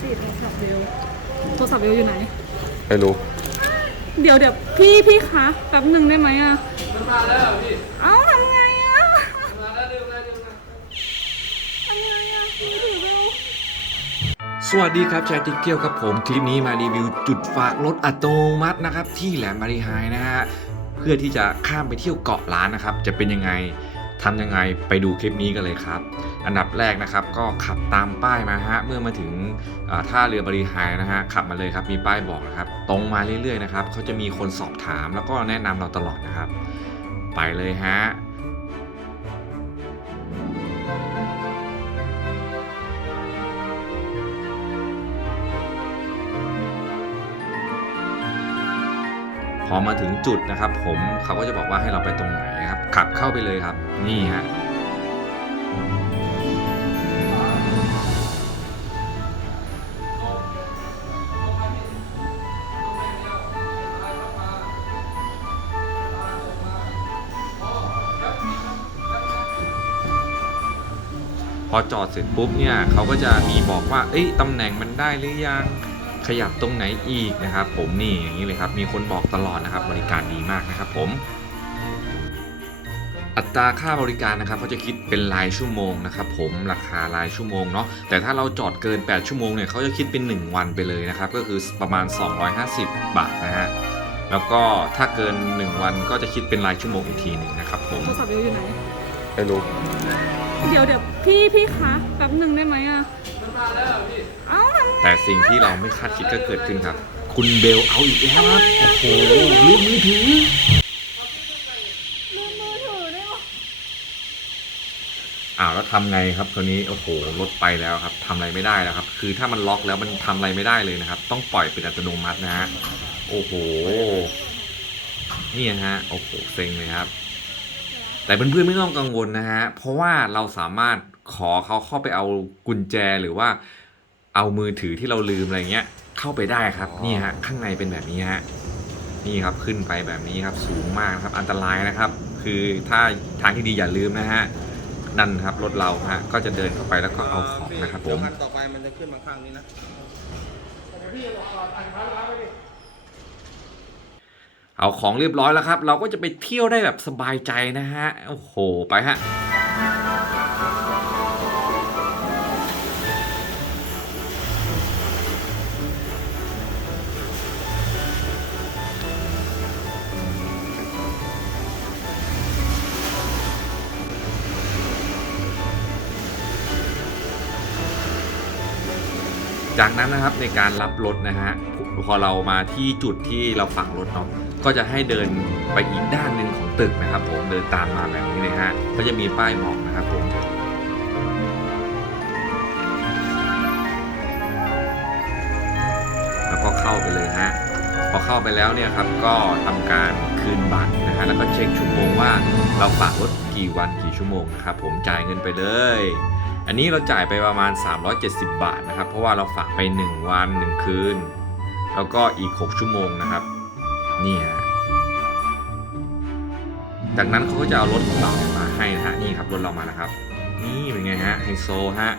สิโทรศัพท์เบลโทรศัพท์เบลอยู่ไหน ไม่รู้ เดี๋ยวเดี๋ยวพี่พี่คะแป๊บหนึ่งได้ไหมอะมันมาแล้วเหรอพี่ เอ้าทำไงอะมาแล้วเร็วเลยเร็วเลยทำไงอะมือถือเบล สวัสดีครับแชร์ติ๊กเกียวครับผม คลิปนี้มารีวิวจุดฝากรถอัตโนมัตินะครับ ที่แหลมบารีไฮนะฮะ เพื่อที่จะข้ามไปเที่ยวเกาะล้านนะครับ จะเป็นยังไง ทำยังไงไปดูคลิปนี้กันเลยครับ อันดับแรกนะครับก็ขับตามป้ายมาฮะเมื่อมาถึงท่าเรือบารีไฮนะฮะขับมาเลยครับมีป้ายบอกนะครับ ตรงมาเรื่อยๆนะครับเขาจะมีคนสอบถามแล้วก็แนะนำเราตลอดนะครับ ไปเลยฮะพอมาถึงจุดนะครับ ผมเขาก็จะบอกว่าให้เราไปตรงไหนนะครับ ขับเข้าไปเลยครับ นี่ฮะพอจอดเสร็จปุ๊บเนี่ยเขาก็จะมีบอกว่า เอ้ยตำแหน่งมันได้หรือยังขยับตรงไหนอีกนะครับ ผมนี่อย่างนี้เลยครับ มีคนบอกตลอดนะครับ บริการดีมากนะครับผม อัตราค่าบริการนะครับเขาจะคิดเป็นรายชั่วโมงนะครับผมราคารายชั่วโมงเนาะแต่ถ้าเราจอดเกิน 8 ชั่วโมงเนี่ยเขาจะคิดเป็น 1 วันไปเลยนะครับก็คือประมาณ 250 บาทนะฮะแล้วก็ถ้าเกิน 1 วันก็จะคิดเป็นรายชั่วโมงอีกทีหนึ่งนะครับผมโทรศัพท์เบลอยู่ไหนไม่รู้เดี๋ยวเดี๋ยวพี่พี่คะแป๊บหนึ่งได้ไหมอะมันมาแล้วเหรอพี่เอ้าทำไงแต่สิ่งที่เราไม่คาดคิดก็เกิดขึ้นครับ คุณเบลเอาอีกแล้วครับโอ้โหลืมมือถือมือมือถือได้หรอ อ้าวแล้วทำไงครับคราวนี้โอ้โหรถไปแล้วครับทำอะไรไม่ได้แล้วครับ คือถ้ามันล็อกแล้วมันทำอะไรไม่ได้เลยนะครับ ต้องปล่อยเป็นอัตโนมัตินะฮะโอ้โหนี่นะฮะโอ้โหเซ็งเลยครับ แต่เพื่อนๆไม่ต้องกังวลนะฮะเพราะว่าเราสามารถขอเขาเข้าไปเอากุญแจหรือว่า เอามือถือที่เราลืมอะไรเงี้ย เข้าไปได้ครับนี่ฮะข้างในเป็นแบบนี้ฮะนี่ครับขึ้นไปแบบนี้ครับสูงมากครับอันตรายนะครับ คือถ้าทางที่ดีอย่าลืมนะฮะ นั่นครับรถเราฮะก็จะเดินเข้าไปแล้วก็เอาของนะครับผมเดี๋ยวคันต่อไปมันจะขึ้นมาข้างนี้นะเอาของเรียบร้อยแล้วครับ เราก็จะไปเที่ยวได้แบบสบายใจนะฮะโอ้โหไปฮะ จากนั้นนะครับในการรับรถนะฮะพอเรามาที่จุดที่เราฝังรถเนาะก็จะให้เดินไปอีกด้านหนึ่งของตึกนะครับผมเดินตามมาแบบนี้เลยฮะก็จะมีป้ายบอกนะครับผมแล้วก็เข้าไปเลยฮะพอเข้าไปแล้วเนี่ยครับก็ทำการคืนบัตรนะฮะแล้วก็เช็คชั่วโมงว่าเราฝากรถกี่วันกี่ชั่วโมงนะครับผมจ่ายเงินไปเลย อันนี้เราจ่ายไปประมาณ 370 บาทนะครับ เพราะว่าเราฝากไป 1 วัน 1 คืน แล้วก็อีก 6 ชั่วโมงนะครับ นี่ฮะจากนั้นเขาก็จะเอารถของเราเนี่ยมาให้นะฮะนี่ครับรถเรามาแล้วครับ นี่เป็นไงฮะไฮโซฮะ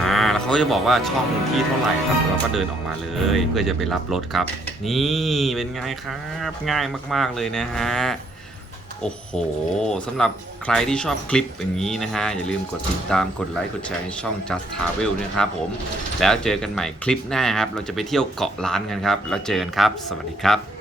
อ่าแล้วเขาก็จะบอกว่าช่องที่เท่าไหร่ครับแล้วก็เดินออกมาเลย เพื่อจะไปรับรถครับ นี่เป็นไงครับง่ายมากๆเลยนะฮะโอ้โหสำหรับใครที่ชอบคลิปอย่างนี้นะฮะ อย่าลืมกดติดตามกดไลค์กดแชร์ให้ช่อง Just Travel นะครับผม แล้วเจอกันใหม่คลิปหน้าครับ เราจะไปเที่ยวเกาะล้านกันครับ แล้วเจอกันครับ สวัสดีครับ